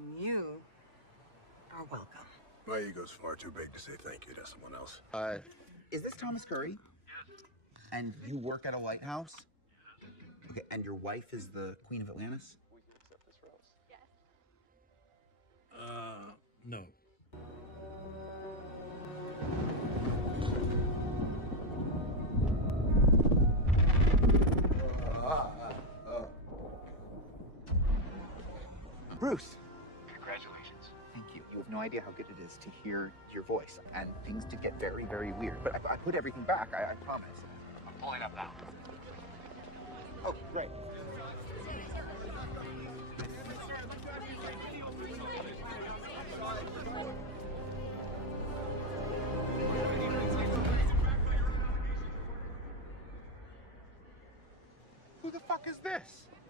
And you are welcome. My ego's far too big to say thank you to someone else. Is this Thomas Curry? Yes. And you work at a lighthouse? Yes. Okay, and your wife is the Queen of Atlantis? We can accept this rose. Yes. No. Bruce! Congratulations. Thank you. You have no idea how good it is to hear your voice, and things did get very, very weird. But I put everything back, I promise. I'm pulling up now. Oh, great.